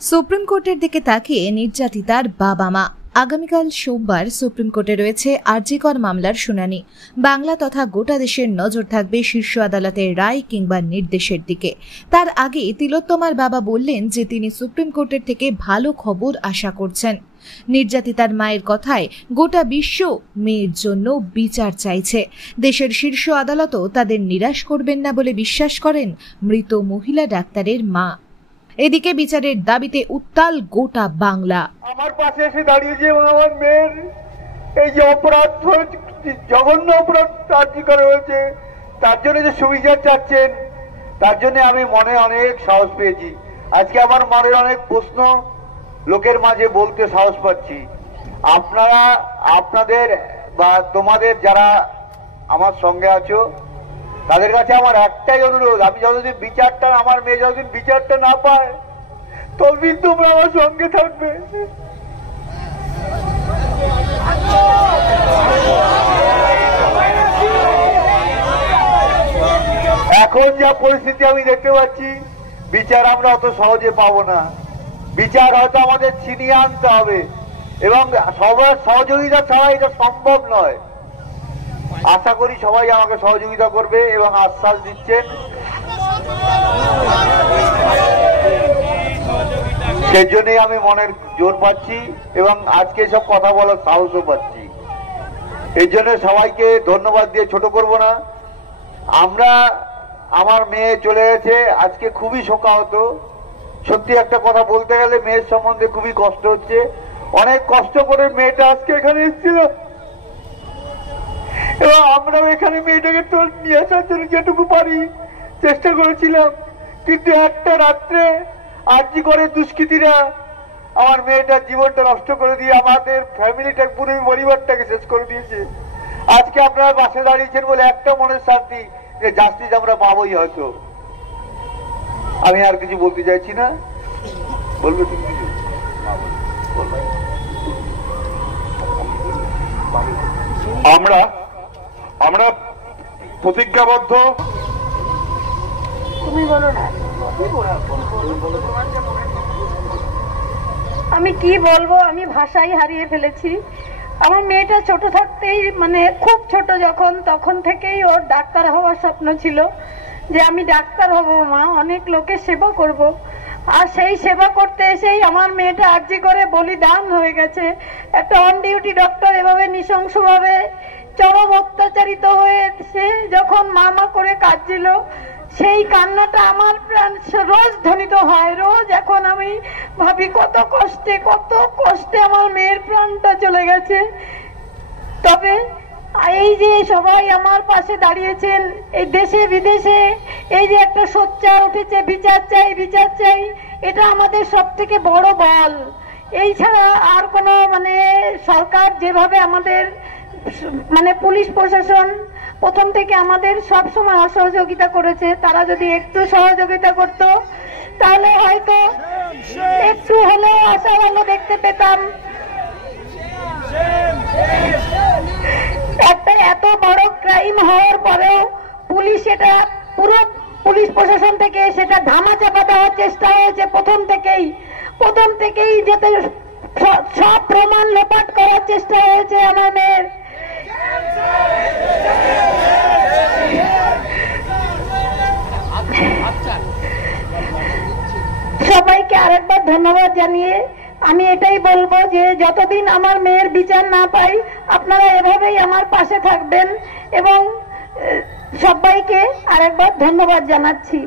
Supreme কোর্টের দিকে তাকিয়ে নির্যাতিতার বাবা মা। আগামীকাল সোমবার সুপ্রিম কোর্টে রয়েছে আর.জি. কর মামলার শুনানি। বাংলা তথা গোটা দেশের নজর থাকবে শীর্ষ আদালতের রায় কিংবা নির্দেশের দিকে। তার আগে তিলোত্তমার বাবা বললেন যে তিনি সুপ্রিম কোর্টের থেকে ভালো খবর আশা করছেন। নির্যাতিতার মায়ের কথায় গোটা বিশ্ব মেয়ের জন্য বিচার চাইছে। দেশের শীর্ষ আদালতও তাদের নিরাশ করবেন না বলে বিশ্বাস করেন মৃত মহিলা ডাক্তারের মা। এদিকে বিচারের দাবিতে উত্তাল গোটা বাংলা। আমার পাশে এসে দাঁড়িয়েছে এবং আমার মেয়ের এই যে অপরাধ, জঘন্য অপরাধ করা হয়েছে, তার জন্য যে সুবিচার চাচ্ছেন, তার জন্য আমি মনে অনেক সাহস পেয়েছি। আজকে আমার মনের অনেক প্রশ্ন লোকের মাঝে বলতে সাহস পাচ্ছি। আপনারা আপনাদের বা তোমাদের যারা আমার সঙ্গে আছো তাদের কাছে আমার একটাই অনুরোধ, আমি যতদিন বিচারটা, আমার মেয়ে যতদিন বিচারটা না পায় ততদিন তোমরা আমার সঙ্গে থাকবে। এখন যা পরিস্থিতি আমি দেখতে পাচ্ছি, বিচার আমরা অত সহজে পাবো না। বিচার হয়তো আমাদের ছিনিয়ে আনতে হবে এবং সবার সহযোগিতা ছাড়া এটা সম্ভব নয়। আশা করি সবাই আমাকে সহযোগিতা করবে এবং আশ্বাস দিচ্ছেন, সেই জন্যই আমি মনের জোর পাচ্ছি এবং আজকে সব কথা বলার সাহসও পাচ্ছি। এই জন্য সবাইকে ধন্যবাদ দিয়ে ছোট করব না। আমার মেয়ে চলে গেছে, আজকে খুবই শোকাহত। সত্যি একটা কথা বলতে গেলে মেয়ের সম্বন্ধে খুবই কষ্ট হচ্ছে। অনেক কষ্ট করে মেয়েটা আজকে এখানে এসেছিল এবং আমরাও এখানে মেয়েটাকে তো নিয়ে আসার জন্য যেটুকু পারি চেষ্টা করেছিলাম, কিন্তু একটা রাত্রে আর.জি. করে দুষ্কৃতীরা আমার মেয়েটার জীবনটা নষ্ট করে দিয়ে আমাদের ফ্যামিলিটা, পুরো পরিবারটাকে শেষ করে দিয়েছে। আজকে আপনারা পাশে দাঁড়িয়েছেন বলে একটা মনের শান্তি যে জাস্টিস আমরা পাবোই হয়তো। আমি আর কিছু বলতে চাইছি না। বলবে তুমি কিছু? আমরা প্রতিজ্ঞাবদ্ধ। তুমি বলো না। আমি কি বলবো, আমি ভাষাই হারিয়ে ফেলেছি। আমার মেয়েটা ছোট থাকতেই, মানে খুব ছোট যখন, তখন থেকেই ওর ডাক্তার হওয়ার স্বপ্ন ছিল যে আমি ডাক্তার হব মা, অনেক লোকের সেবা করব। আর সেই সেবা করতে এসেই আমার মেয়েটা আর.জি. করে বলিদান হয়ে গেছে। একটা অন ডিউটি ডক্টর এভাবে নৃশংসভাবে চরম অত্যাচারিত হয়ে সে যখন মা করে কাঁদছিল, সেই কান্নাটা আমার প্রাণ রোজ ধ্বনিত হয়। রোজ এখন আমি ভাবি কত কষ্টে আমার মেয়ের প্রাণটা চলে গেছে। তবে এই যে সবাই আমার পাশে দাঁড়িয়েছেন, এই দেশে বিদেশে এই যে একটা সোচ্চার উঠেছে, বিচার চাই, এটা আমাদের সব থেকে বড় বল। এই ছাড়া আর কোনো, সরকার যেভাবে আমাদের পুলিশ প্রশাসন প্রথম থেকে আমাদের সব সময় অসহযোগিতা করেছে, তারা যদি একটু সহযোগিতা করত তাহলে হয়তো একটু হলেও আশার আলো দেখতে পেতাম। একটা এত বড় ক্রাইম হওয়ার পরেও পুলিশ প্রশাসন থেকে সেটা ধামাচাপা দেওয়ার চেষ্টা হয়েছে প্রথম থেকেই যেতে সব প্রমাণ লোপাট করার চেষ্টা হয়েছে আমার মেয়ের। সবাইকে আরেকবার ধন্যবাদ জানিয়ে আমি এটাই বলবো যে যতদিন আমার মেয়ের বিচার না পাই আপনারা এভাবেই আমার পাশে থাকবেন এবং সবাইকে আরেকবার ধন্যবাদ জানাচ্ছি।